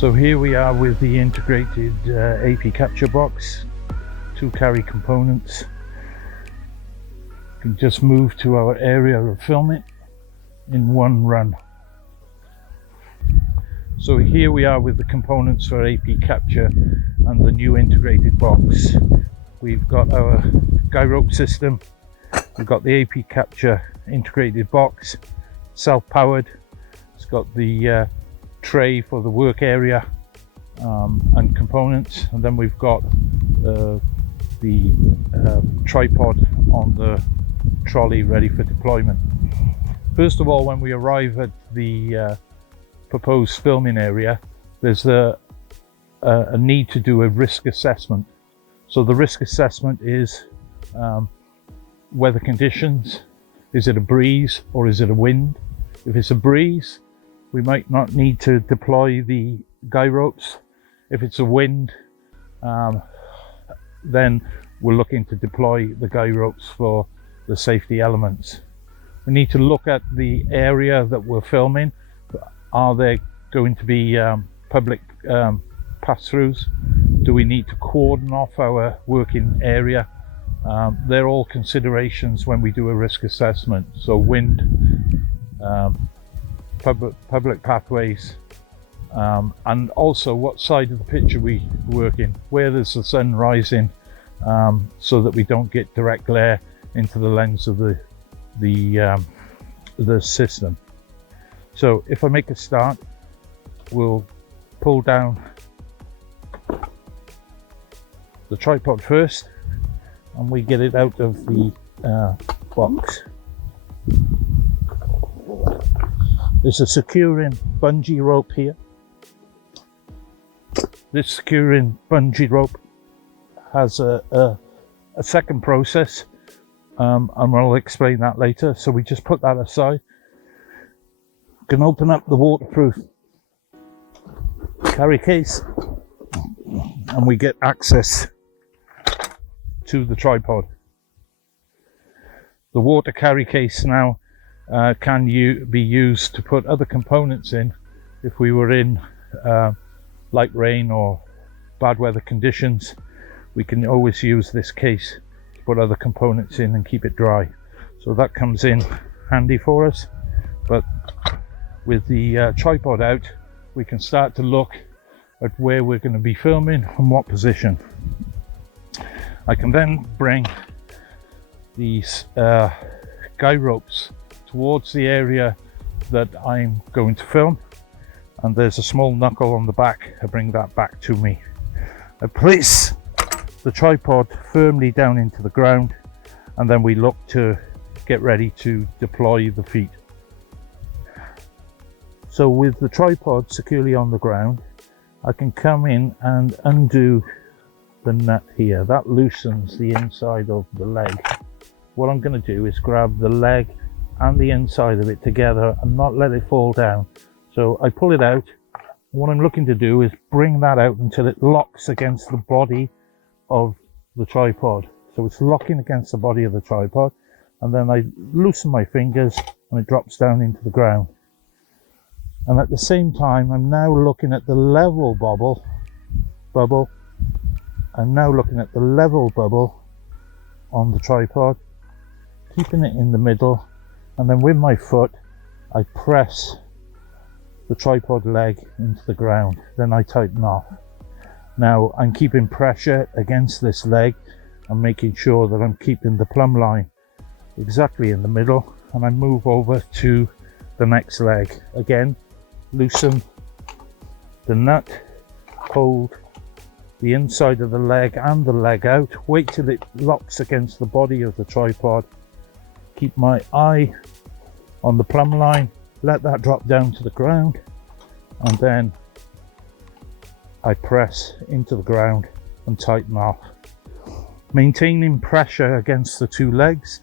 So here we are with the integrated AP Capture Box, 2 carry components. We can just move to our area of filming in one run. So here we are with the components for AP Capture and the new integrated box. We've got our guy rope system, we've got the AP Capture integrated box, self-powered. It's got the tray for the work area and components, and then we've got the tripod on the trolley ready for deployment. First of all, when we arrive at the proposed filming area, there's a need to do a risk assessment. So the risk assessment is weather conditions. Is it a breeze or is it a wind? If it's a breeze, we might not need to deploy the guy ropes. If it's a wind, then we're looking to deploy the guy ropes for the safety elements. We need to look at the area that we're filming. Are there going to be public pass-throughs? Do we need to cordon off our working area? They're all considerations when we do a risk assessment. So wind, public pathways, and also what side of the pitch are we working, where there's the sun rising, so that we don't get direct glare into the lens of the system. So if I make a start, we'll pull down the tripod first and we get it out of the box. There's a securing bungee rope here. This securing bungee rope has a second process, and I'll explain that later. So we just put that aside. Can open up the waterproof carry case and we get access to the tripod. The water carry case now can be used to put other components in if we were in light rain or bad weather conditions. We can always use this case to put other components in and keep it dry. So that comes in handy for us. But with the tripod out, we can start to look at where we're going to be filming and what position. I can then bring these guy ropes towards the area that I'm going to film, and there's a small knuckle on the back. I bring that back to me. I place the tripod firmly down into the ground, and then we look to get ready to deploy the feet. So with the tripod securely on the ground, I can come in and undo the nut here. That loosens the inside of the leg. What I'm going to do is grab the leg and the inside of it together and not let it fall down. So I pull it out. What I'm looking to do is bring that out until it locks against the body of the tripod. So it's locking against the body of the tripod, and then I loosen my fingers and it drops down into the ground. And at the same time, I'm now looking at the level bubble. I'm now looking at the level bubble on the tripod, keeping it in the middle, and then with my foot, I press the tripod leg into the ground. Then I tighten off. Now I'm keeping pressure against this leg and making sure that I'm keeping the plumb line exactly in the middle, and I move over to the next leg. Again, loosen the nut, hold the inside of the leg and the leg out, wait till it locks against the body of the tripod, keep my eye on the plumb line, let that drop down to the ground, and then I press into the ground and tighten off. Maintaining pressure against the two legs,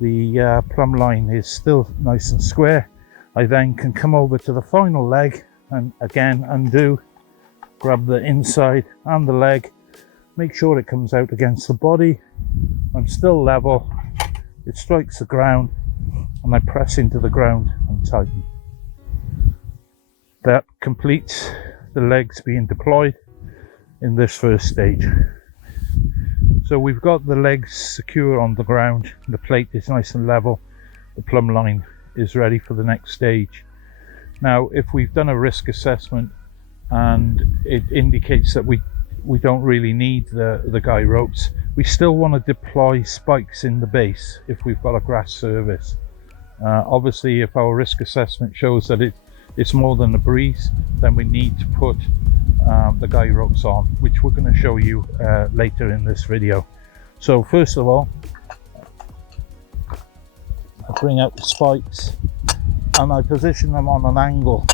the plumb line is still nice and square. I then can come over to the final leg and again undo, grab the inside and the leg, make sure it comes out against the body. I'm still level, it strikes the ground, and I press into the ground and tighten. That completes the legs being deployed in this first stage. So we've got the legs secure on the ground, the plate is nice and level, the plumb line is ready for the next stage. Now, if we've done a risk assessment and it indicates that we don't really need the guy ropes, we still want to deploy spikes in the base if we've got a grass surface. Obviously, if our risk assessment shows that it's more than a breeze, then we need to put the guy ropes on, which we're going to show you later in this video. So first of all, I bring out the spikes and I position them on an angle.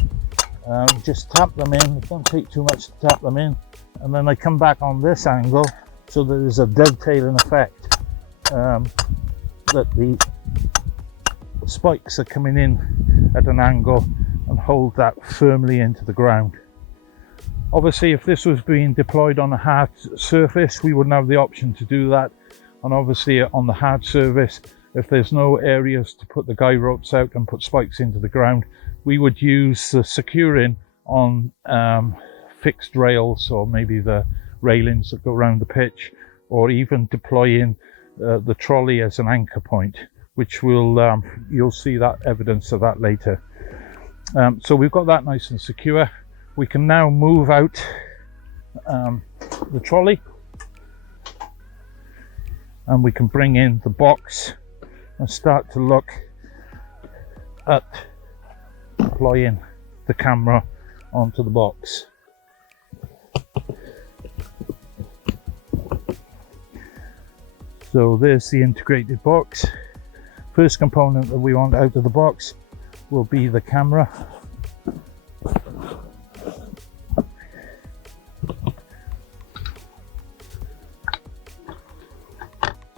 Just tap them in, it don't take too much to tap them in, and then I come back on this angle so there is a dovetailing effect, that the spikes are coming in at an angle and hold that firmly into the ground. Obviously, if this was being deployed on a hard surface, we wouldn't have the option to do that. And obviously on the hard surface, if there's no areas to put the guy ropes out and put spikes into the ground, we would use the securing on fixed rails, or maybe the railings that go around the pitch, or even deploying the trolley as an anchor point, which will you'll see that evidence of that later. So we've got that nice and secure. We can now move out the trolley and we can bring in the box and start to look at deploying the camera onto the box. So there's the integrated box. First component that we want out of the box will be the camera.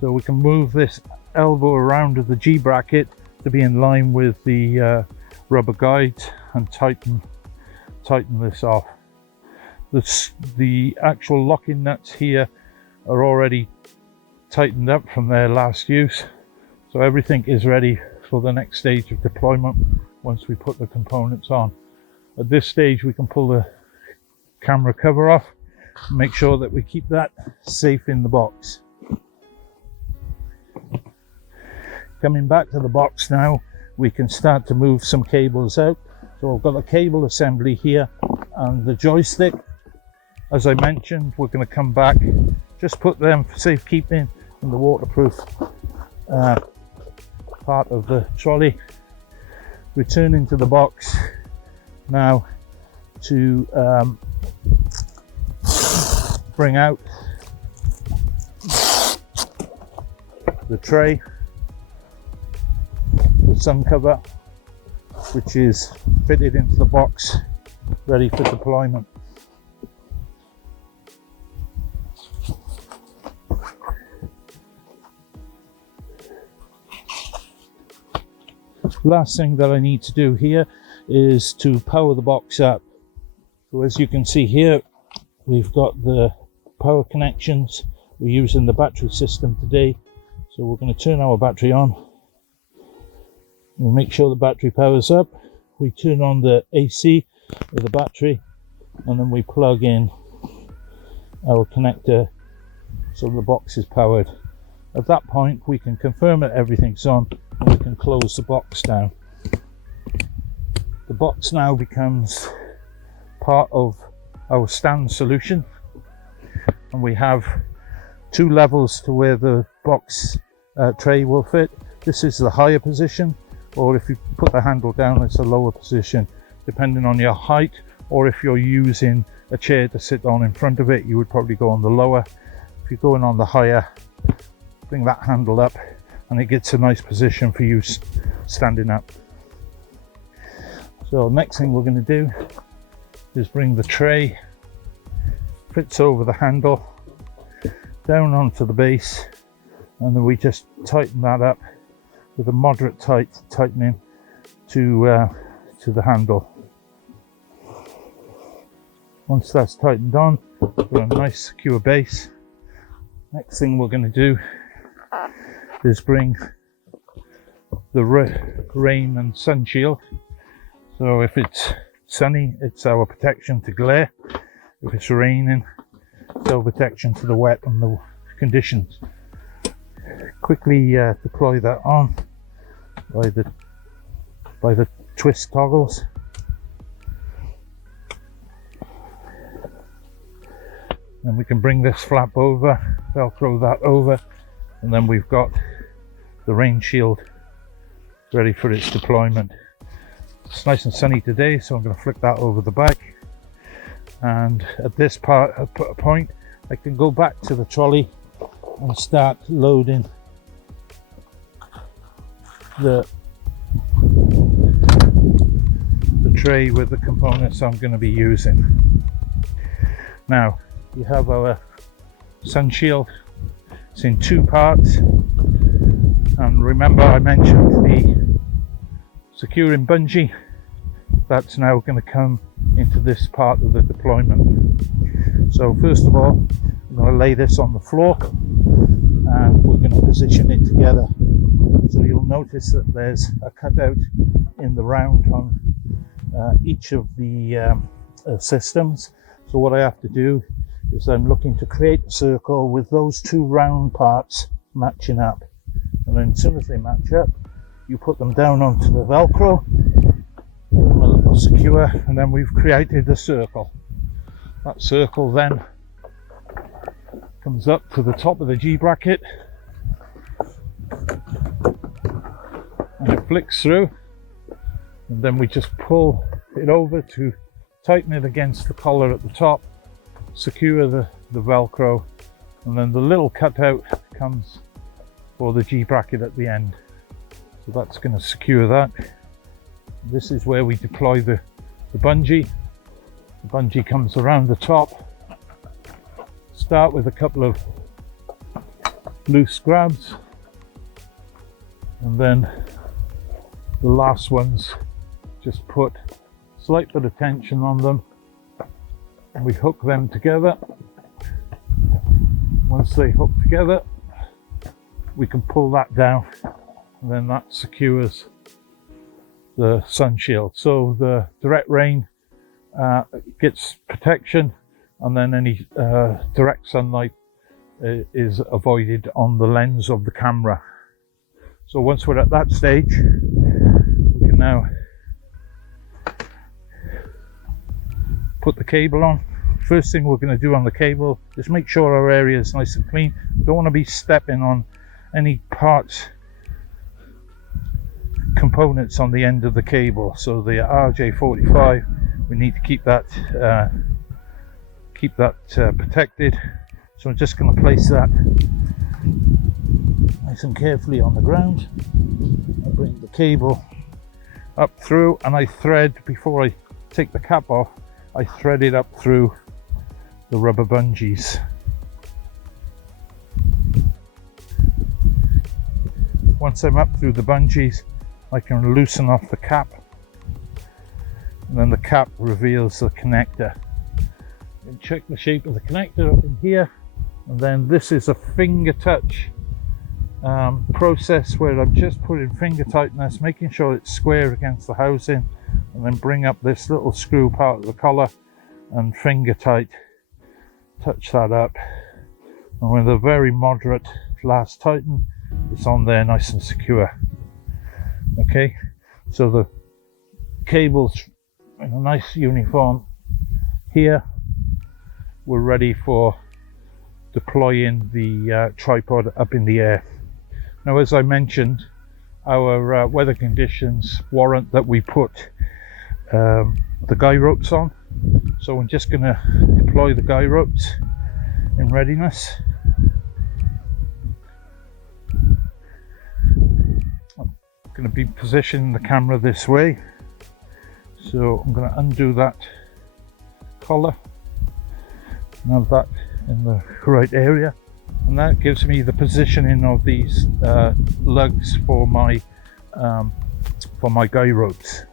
So we can move this elbow around of the G bracket to be in line with the rubber guides and tighten this off. The actual locking nuts here are already tightened up from their last use, so everything is ready for the next stage of deployment once we put the components on. At this stage we can pull the camera cover off and make sure that we keep that safe in the box. Coming back to the box now, we can start to move some cables out. So I've got a cable assembly here and the joystick. As I mentioned, we're going to come back, just put them for safekeeping in the waterproof part of the trolley. Return into the box now to bring out the tray, the sun cover, which is fitted into the box, ready for deployment. Last thing that I need to do here is to power the box up. So as you can see here, we've got the power connections. We're using the battery system today, so we're going to turn our battery on. We'll make sure the battery powers up. We turn on the AC of the battery and then we plug in our connector so the box is powered. At that point we can confirm that everything's on and we can close the box down. The box now becomes part of our stand solution, and we have two levels to where the box tray will fit. This is the higher position, or if you put the handle down, it's a lower position, depending on your height, or if you're using a chair to sit on in front of it, you would probably go on the lower. If you're going on the higher, bring that handle up and it gets a nice position for you standing up. So next thing we're going to do is bring the tray, fits over the handle, down onto the base, and then we just tighten that up with a moderate tightening to the handle. Once that's tightened on, we've got a nice secure base. Next thing we're going to do is bring the rain and sun shield. So if it's sunny, it's our protection to glare. If it's raining, it's our protection to the wet and the conditions. Quickly deploy that on by the twist toggles. And we can bring this flap over, velcro that over, and then we've got the rain shield ready for its deployment. It's nice and sunny today, so I'm going to flick that over the back, and at this point I can go back to the trolley and start loading the tray with the components I'm going to be using. Now we have our sun shield. It's in two parts, and remember I mentioned the securing bungee. That's now going to come into this part of the deployment. So first of all, I'm going to lay this on the floor and we're going to position it together. So you'll notice that there's a cutout in the round on each of the systems. So what I have to do is I'm looking to create a circle with those two round parts matching up. And then as soon as they match up, you put them down onto the Velcro, give them a little secure, and then we've created a circle. That circle then comes up to the top of the G bracket and it flicks through, and then we just pull it over to tighten it against the collar at the top, secure the Velcro, and then the little cutout comes for the G bracket at the end. So that's going to secure that. This is where we deploy the bungee. The bungee comes around the top. Start with a couple of loose grabs, and then the last ones just put slight bit of tension on them and we hook them together. Once they hook together, we can pull that down, and then that secures the sun shield. So the direct rain gets protection, and then any direct sunlight is avoided on the lens of the camera. So once we're at that stage, we can now put the cable on. First thing we're going to do on the cable is make sure our area is nice and clean. Don't want to be stepping on any parts, components on the end of the cable. So the RJ45, we need to keep that protected. So I'm just going to place that nice and carefully on the ground. I bring the cable up through, and I thread, before I take the cap off, I thread it up through the rubber bungees. Once I'm up through the bungees, I can loosen off the cap, and then the cap reveals the connector. You can check the shape of the connector up in here, and then this is a finger touch process where I'm just putting finger tightness, making sure it's square against the housing, and then bring up this little screw part of the collar and finger tight touch that up, and with a very moderate last tighten, it's on there nice and secure. Okay, so the cable's in a nice uniform here. We're ready for deploying the tripod up in the air. Now, as I mentioned, our weather conditions warrant that we put the guy ropes on. So I'm just going to deploy the guy ropes in readiness. I'm going to be positioning the camera this way. So I'm going to undo that collar and have that in the right area, and that gives me the positioning of these lugs for my guy ropes.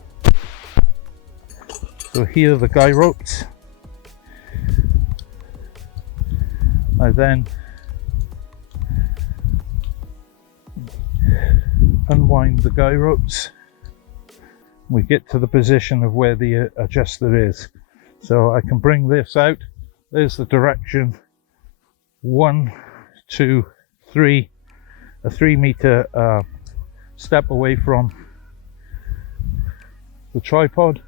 So here are the guy ropes. I then unwind the guy ropes we get to the position of where the adjuster is. So I can bring this out. There's the direction. 1, 2, 3, a 3-meter step away from the tripod,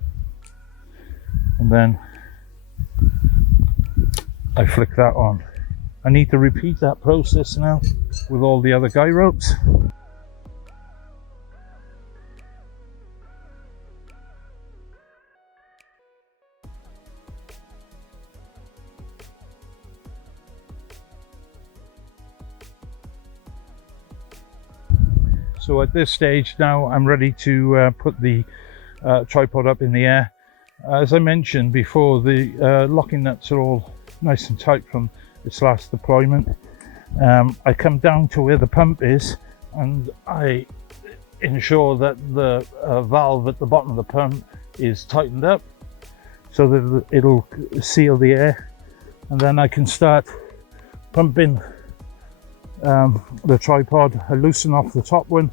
and then I flick that on. I need to repeat that process now with all the other guy ropes. So at this stage now I'm ready to put the tripod up in the air. As I mentioned before, the locking nuts are all nice and tight from this last deployment. I come down to where the pump is and I ensure that the valve at the bottom of the pump is tightened up so that it'll seal the air, and then I can start pumping the tripod. I loosen off the top one,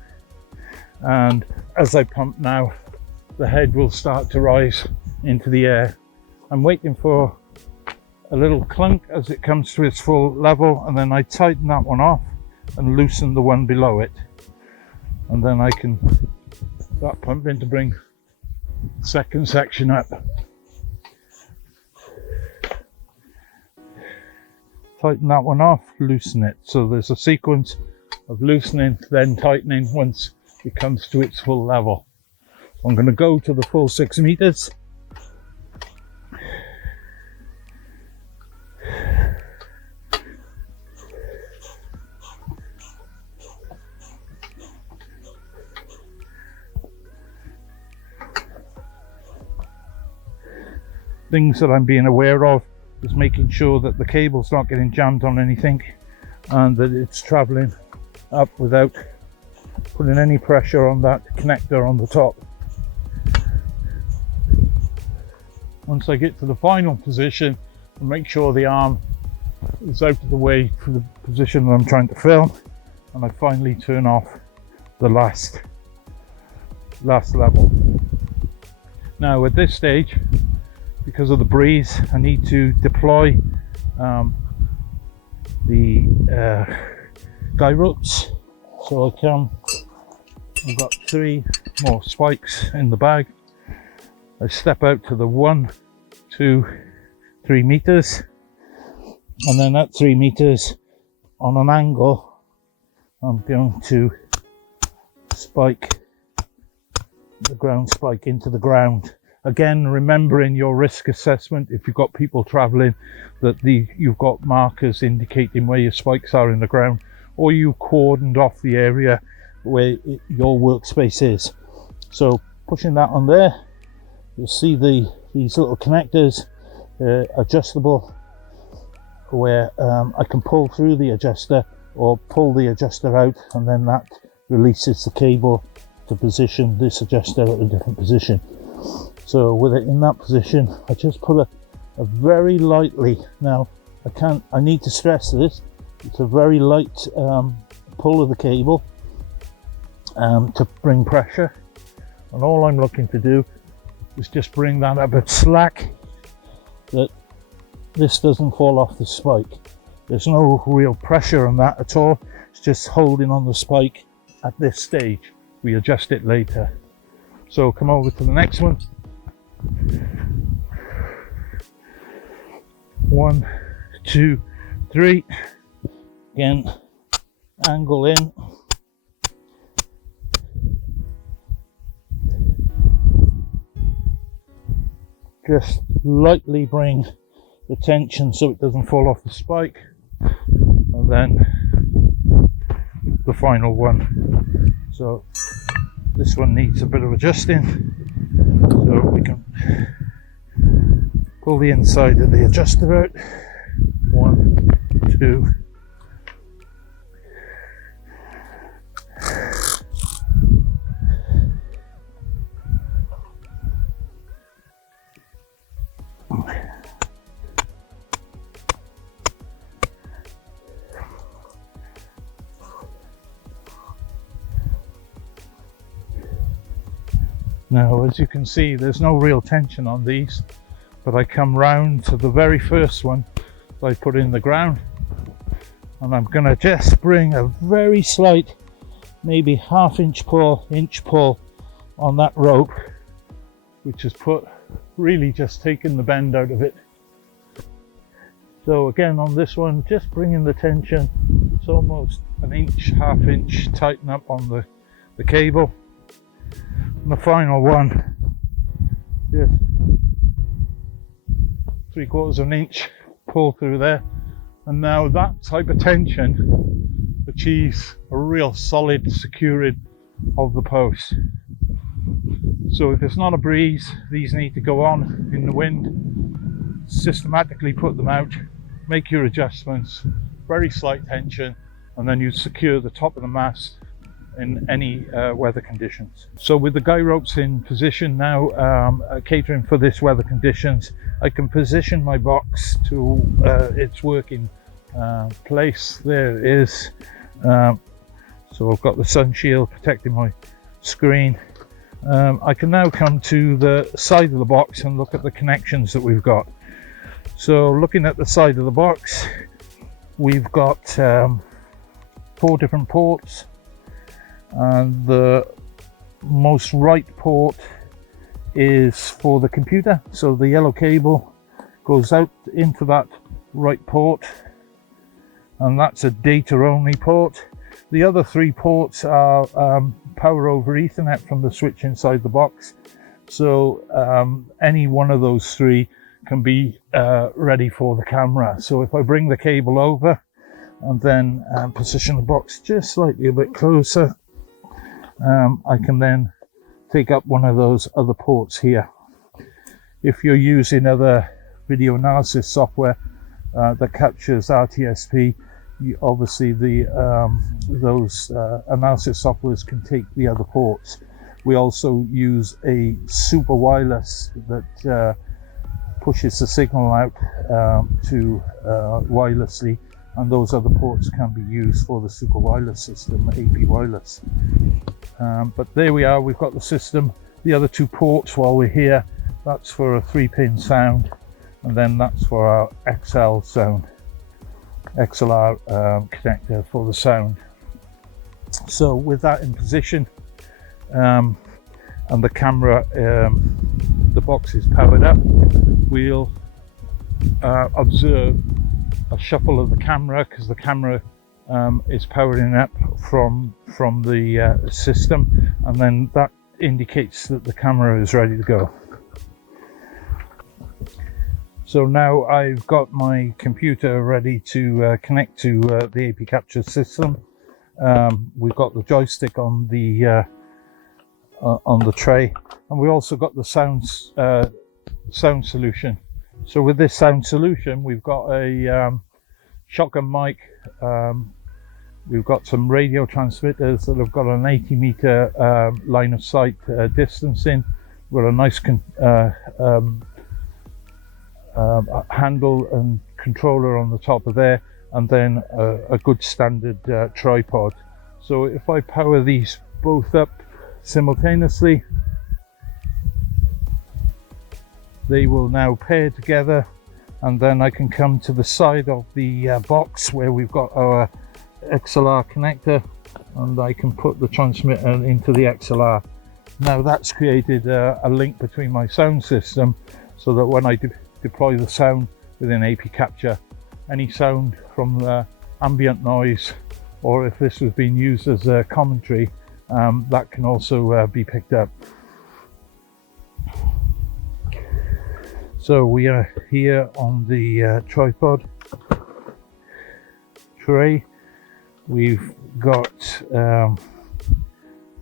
and as I pump now, the head will start to rise into the air. I'm waiting for a little clunk as it comes to its full level, and then I tighten that one off and loosen the one below it, and then I can start pumping to bring the second section up. Tighten that one off, loosen it. So there's a sequence of loosening, then tightening once it comes to its full level. So I'm going to go to the full 6 meters. Things that I'm being aware of is making sure that the cable's not getting jammed on anything and that it's traveling up without putting any pressure on that connector on the top. Once I get to the final position, I make sure the arm is out of the way for the position that I'm trying to film, and I finally turn off the last level. Now at this stage, because of the breeze, I need to deploy the guy ropes. So I've got 3 more spikes in the bag. I step out to the 1, 2, 3 meters, and then at 3 meters on an angle, I'm going to spike the ground spike into the ground. Again, remembering your risk assessment, if you've got people traveling, that you've got markers indicating where your spikes are in the ground, or you've cordoned off the area where your workspace is. So pushing that on there, you'll see these little connectors, adjustable, where I can pull through the adjuster or pull the adjuster out, and then that releases the cable to position this adjuster at a different position. So with it in that position, I just put a very lightly, now I need to stress this, it's a very light pull of the cable to bring pressure, and all I'm looking to do is just bring that a bit slack, that this doesn't fall off the spike. There's no real pressure on that at all, it's just holding on the spike at this stage. We adjust it later. So come over to the next one. 1, 2, 3. Again, angle in. Just lightly bring the tension so it doesn't fall off the spike, and then the final one. So this one needs a bit of adjusting, so we can pull the inside of the adjuster out. 1, 2. Now, as you can see, there's no real tension on these, but I come round to the very first one that I put in the ground, and I'm going to just bring a very slight, maybe inch pull on that rope, which has really just taken the bend out of it. So again, on this one, just bringing the tension, it's almost an half inch tighten up on the cable. And the final one, just 3/4 of an inch pull through there. And now that type of tension achieves a real solid securing of the post. So if it's not a breeze, these need to go on in the wind. Systematically put them out, make your adjustments, very slight tension, and then you secure the top of the mast in any weather conditions. So with the guy ropes in position now, catering for this weather conditions, I can position my box to its working place. There it is. So I've got the sun shield protecting my screen. I can now come to the side of the box and look at the connections that we've got. So looking at the side of the box, we've got 4 different ports, and the most right port is for the computer. So the yellow cable goes out into that right port, and that's a data only port. The other 3 ports are power over Ethernet from the switch inside the box. So any one of those 3 can be ready for the camera. So if I bring the cable over and then position the box just slightly a bit closer, I can then take up one of those other ports here. If you're using other video analysis software that captures RTSP, obviously those analysis softwares can take the other ports. We also use a super wireless that pushes the signal out to wirelessly, and those other ports can be used for the super wireless system, AP wireless. But there we are, we've got the system. The other 2 ports, while we're here, that's for a 3-pin sound, and then that's for our XLR connector for the sound. So with that in position, and the camera, the box is powered up, we'll observe a shuffle of the camera, because the camera is powering up from the system, and then that indicates that the camera is ready to go. So now I've got my computer ready to connect to the AP Capture system. We've got the joystick on the tray, and we also got the sound solution. So with this sound solution, we've got a shotgun mic. We've got some radio transmitters that have got an 80-meter line of sight distancing. We've got a nice handle and controller on the top of there, and then a good standard tripod. So if I power these both up simultaneously, they will now pair together, and then I can come to the side of the box where we've got our XLR connector, and I can put the transmitter into the XLR. Now that's created a link between my sound system, so that when I deploy the sound within AP Capture, any sound from the ambient noise, or if this was being used as a commentary, that can also be picked up. So we are here on the tripod tray. We've got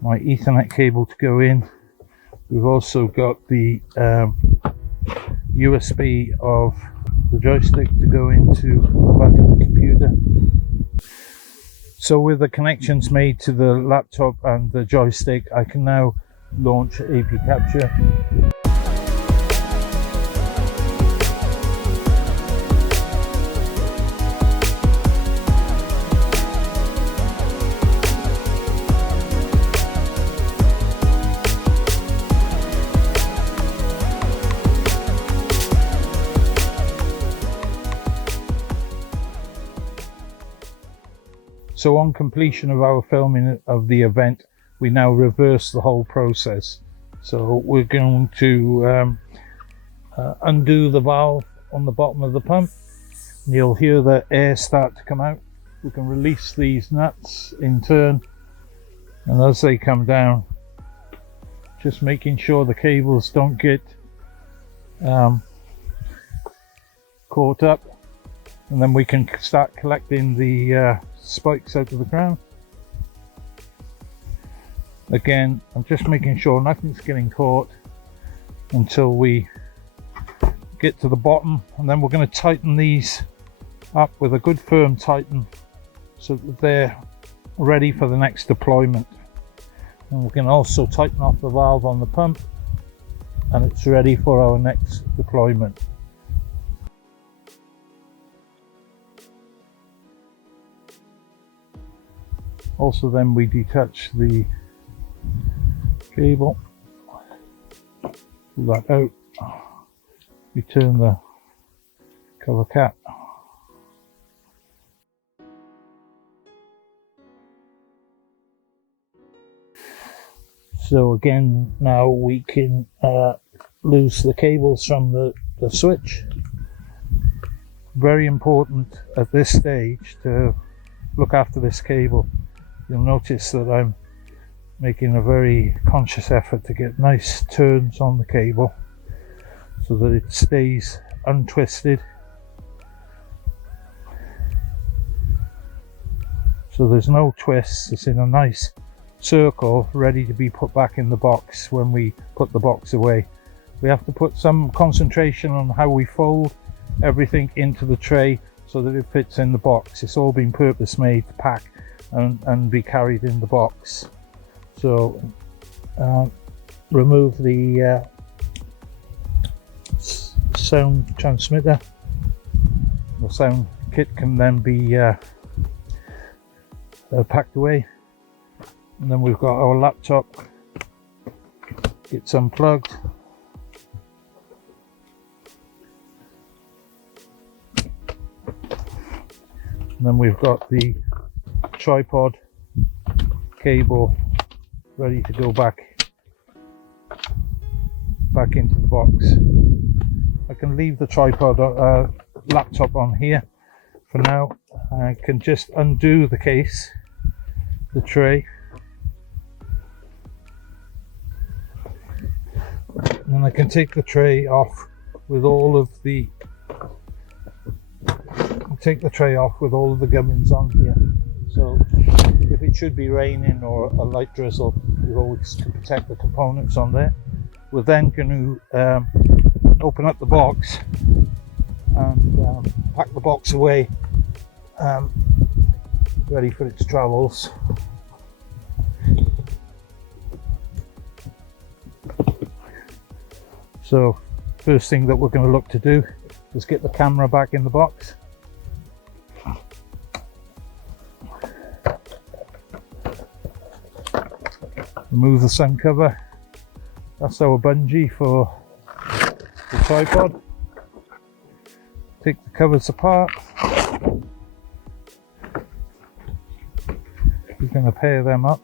my Ethernet cable to go in. We've also got the USB of the joystick to go into the back of the computer. So with the connections made to the laptop and the joystick, I can now launch AP Capture. So on completion of our filming of the event, we now reverse the whole process. So we're going to undo the valve on the bottom of the pump. You'll hear the air start to come out. We can release these nuts in turn, and as they come down, just making sure the cables don't get caught up, and then we can start collecting the spikes out of the ground. Again, I'm just making sure nothing's getting caught until we get to the bottom, and then we're going to tighten these up with a good firm tighten so that they're ready for the next deployment. And we can also tighten off the valve on the pump, and it's ready for our next deployment. Also, then we detach the cable, pull that out, return the cover cap. So again, now we can loose the cables from the switch. Very important at this stage to look after this cable. You'll notice that I'm making a very conscious effort to get nice turns on the cable so that it stays untwisted. So there's no twists, it's in a nice circle ready to be put back in the box when we put the box away. We have to put some concentration on how we fold everything into the tray so that it fits in the box. It's all been purpose made to pack and be carried in the box. So remove the sound transmitter. The sound kit can then be packed away, and then we've got our laptop. It's unplugged. And then we've got the tripod cable ready to go back into the box. I can leave the tripod laptop on here for now. I can just undo the case, the tray, and I can take the tray off with all of the gubbins on here. So if it should be raining or a light drizzle, we always can protect the components on there. We're then going to open up the box and pack the box away, ready for its travels. So first thing that we're going to look to do is get the camera back in the box. Remove the sun cover. That's our bungee for the tripod. Take the covers apart. We're going to pair them up.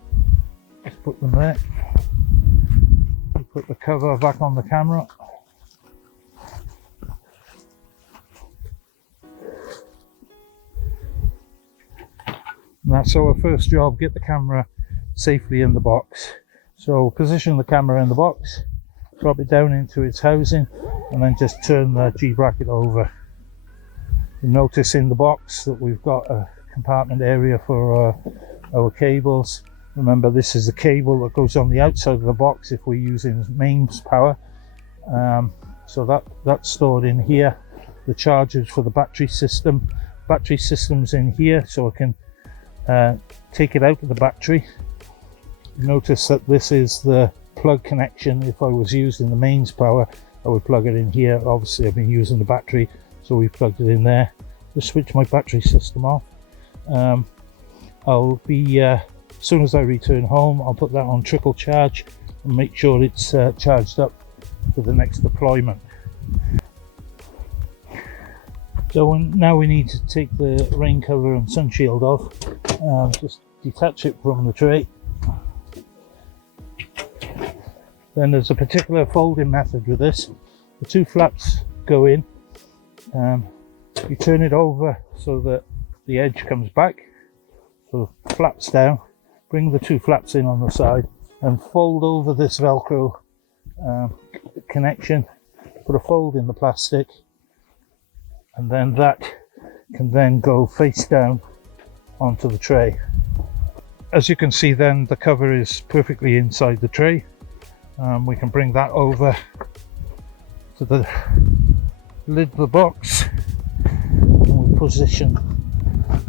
Just put them there. Put the cover back on the camera. And that's our first job, get the camera safely in the box. So position the camera in the box, drop it down into its housing, and then just turn the G bracket over. You notice in the box that we've got a compartment area for our cables. Remember, this is the cable that goes on the outside of the box if we're using mains power. So that's stored in here. The chargers for the battery system. Battery system's in here, so I can take it out of the battery. Notice that this is the plug connection. If I was using the mains power, I would plug it in here. Obviously I've been using the battery, so we've plugged it in there. Just switch my battery system off. I'll be as soon as I return home, I'll put that on trickle charge and make sure it's charged up for the next deployment. So now we need to take the rain cover and sun shield off. Just detach it from the tray. Then there's a particular folding method with this. The two flaps go in. You turn it over so that the edge comes back, so flaps down. Bring the two flaps in on the side and fold over this Velcro connection. Put a fold in the plastic, and then that can then go face down onto the tray. As you can see, then the cover is perfectly inside the tray. We can bring that over to the lid of the box, and we'll position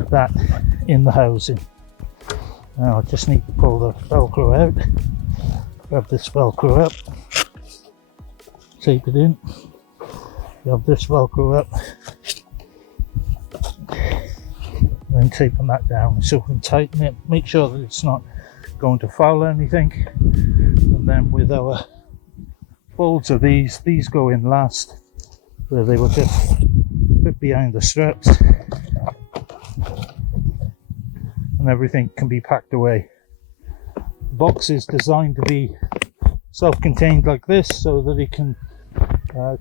that in the housing. Now I just need to pull the Velcro out, grab this Velcro up, tape it in, grab this Velcro up, then taping that down so we can tighten it, make sure that it's not going to foul anything. And then with our folds of these go in last, where they will just fit behind the straps, and everything can be packed away. The box is designed to be self-contained like this, so that it can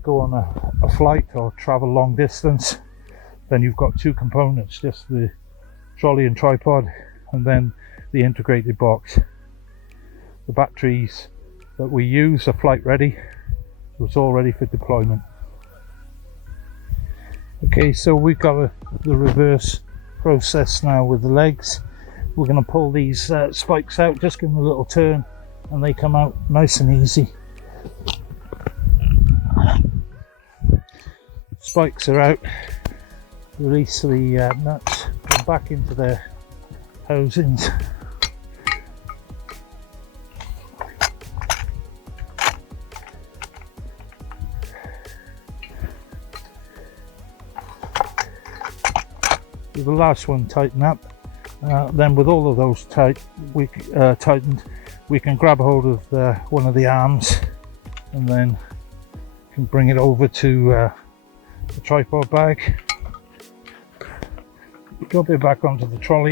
go on a flight or travel long distance. Then you've got two components, just the trolley and tripod, and then the integrated box. The batteries that we use are flight ready, so it's all ready for deployment. Okay, so we've got the reverse process now with the legs. We're going to pull these spikes out, just give them a little turn, and they come out nice and easy. Spikes are out. Release the nuts, go back into their housings. With the last one tighten up, then with all of those tightened, we can grab hold of one of the arms, and then can bring it over to the tripod bag. Drop it back onto the trolley.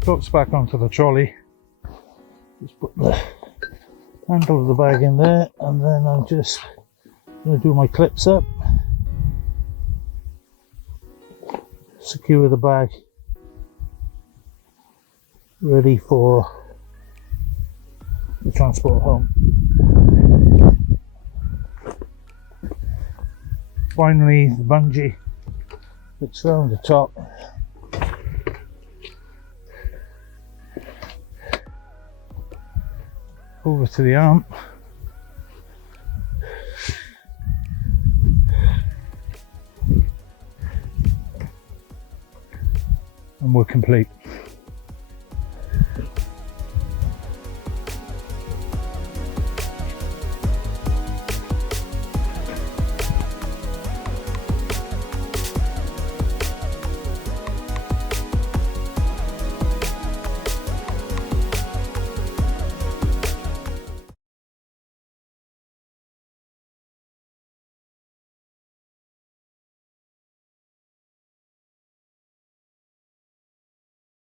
Drops back onto the trolley. Just put the handle of the bag in there, and then I'm just going to do my clips up. Secure the bag, ready for the transport home. Finally, the bungee fits around the top. Over to the arm. And we're complete.